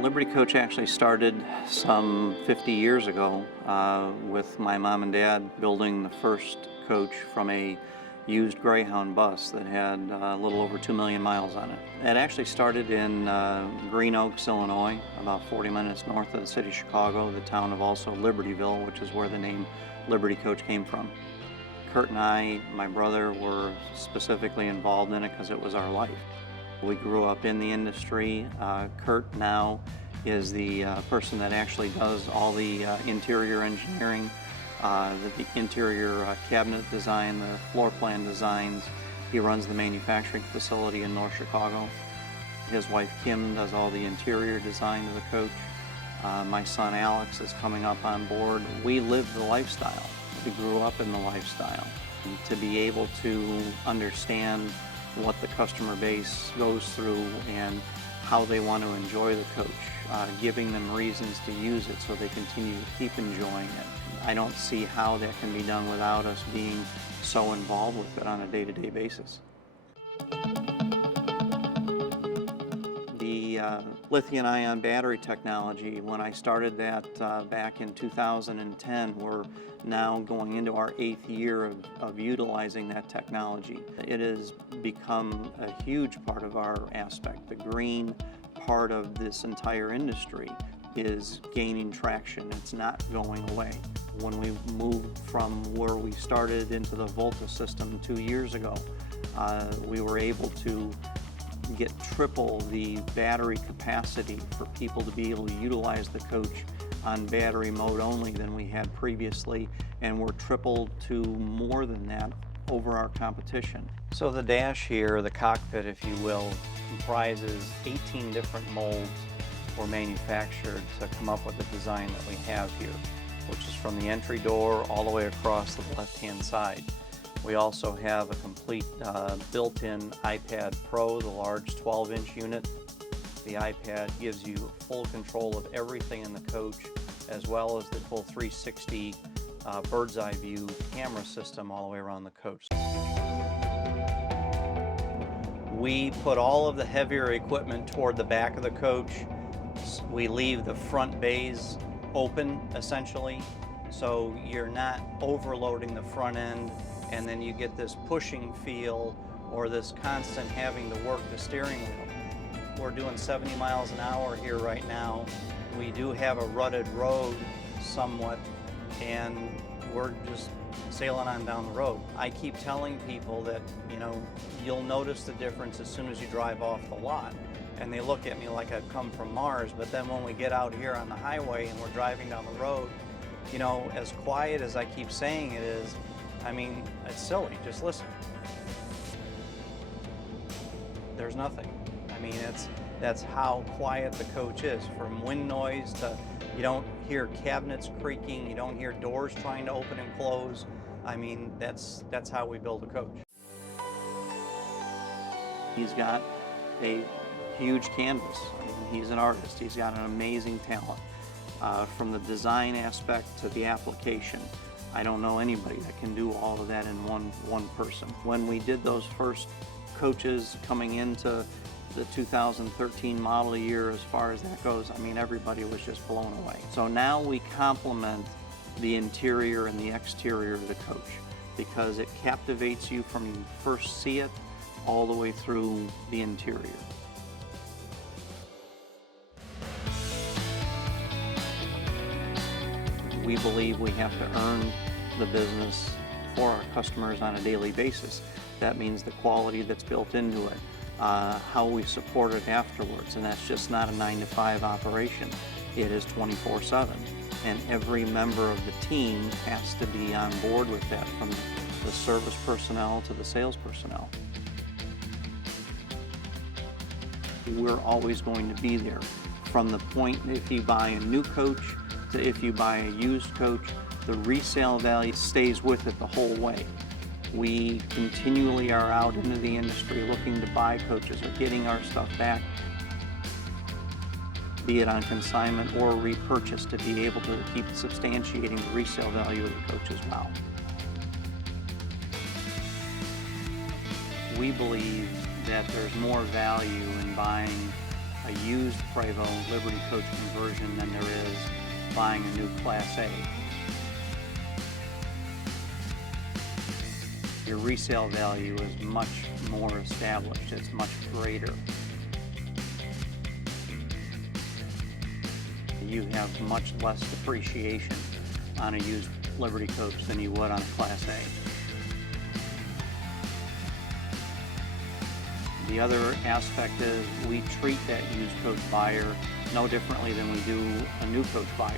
Liberty Coach actually started some 50 years ago with my mom and dad building the first coach from a used Greyhound bus that had a little over 2 million miles on it. It actually started in Green Oaks, Illinois, about 40 minutes north of the city of Chicago, the town of also Libertyville, which is where the name Liberty Coach came from. Kurt and I, my brother, were specifically involved in it because it was our life. We grew up in the industry. Kurt now is the person that actually does all the interior engineering, the interior cabinet design, the floor plan designs. He runs the manufacturing facility in North Chicago. His wife Kim does all the interior design of the coach. My son Alex is coming up on board. We live the lifestyle. We grew up in the lifestyle. And to be able to understand what the customer base goes through and how they want to enjoy the coach, giving them reasons to use it so they continue to keep enjoying it. I don't see how that can be done without us being so involved with it on a day-to-day basis. The lithium-ion battery technology, when I started that back in 2010, we're now going into our 8th year of utilizing that technology. It has become a huge part of our aspect. The green part of this entire industry is gaining traction. It's not going away. When we moved from where we started into the Volta system 2 years ago, we were able to get triple the battery capacity for people to be able to utilize the coach on battery mode only than we had previously, and we're triple to more than that over our competition. So the dash here, the cockpit if you will, comprises 18 different molds were manufactured to come up with the design that we have here, which is from the entry door all the way across the left-hand side. We also have a complete built-in iPad Pro, the large 12-inch unit. The iPad gives you full control of everything in the coach, as well as the full 360 bird's eye view camera system all the way around the coach. We put all of the heavier equipment toward the back of the coach. We leave the front bays open, essentially, so you're not overloading the front end, and then you get this pushing feel or this constant having to work the steering wheel. We're doing 70 miles an hour here right now. We do have a rutted road somewhat, and we're just sailing on down the road. I keep telling people that, you know, you'll notice the difference as soon as you drive off the lot. And they look at me like I've come from Mars, but then when we get out here on the highway and we're driving down the road, you know, as quiet as I keep saying it is, I mean, it's silly, just listen. There's nothing. I mean, that's how quiet the coach is. From wind noise to, you don't hear cabinets creaking, you don't hear doors trying to open and close. I mean, that's how we build a coach. He's got a huge canvas. I mean, he's an artist. He's got an amazing talent. From the design aspect to the application, I don't know anybody that can do all of that in one person. When we did those first coaches coming into the 2013 model year, as far as that goes, I mean, everybody was just blown away. So now we complement the interior and the exterior of the coach because it captivates you from you first see it all the way through the interior. We believe we have to earn the business for our customers on a daily basis. That means the quality that's built into it, how we support it afterwards, and that's just not a 9-to-5 operation. It is 24/7, and every member of the team has to be on board with that, from the service personnel to the sales personnel. We're always going to be there. From the point if you buy a new coach to if you buy a used coach, the resale value stays with it the whole way. We continually are out into the industry looking to buy coaches or getting our stuff back, be it on consignment or repurchase, to be able to keep substantiating the resale value of the coach as well. We believe that there's more value in buying a used Prevost Liberty Coach conversion than there is buying a new Class A. Your resale value is much more established. It's much greater. You have much less depreciation on a used Liberty Coach than you would on a Class A. The other aspect is we treat that used coach buyer no differently than we do a new coach buyer.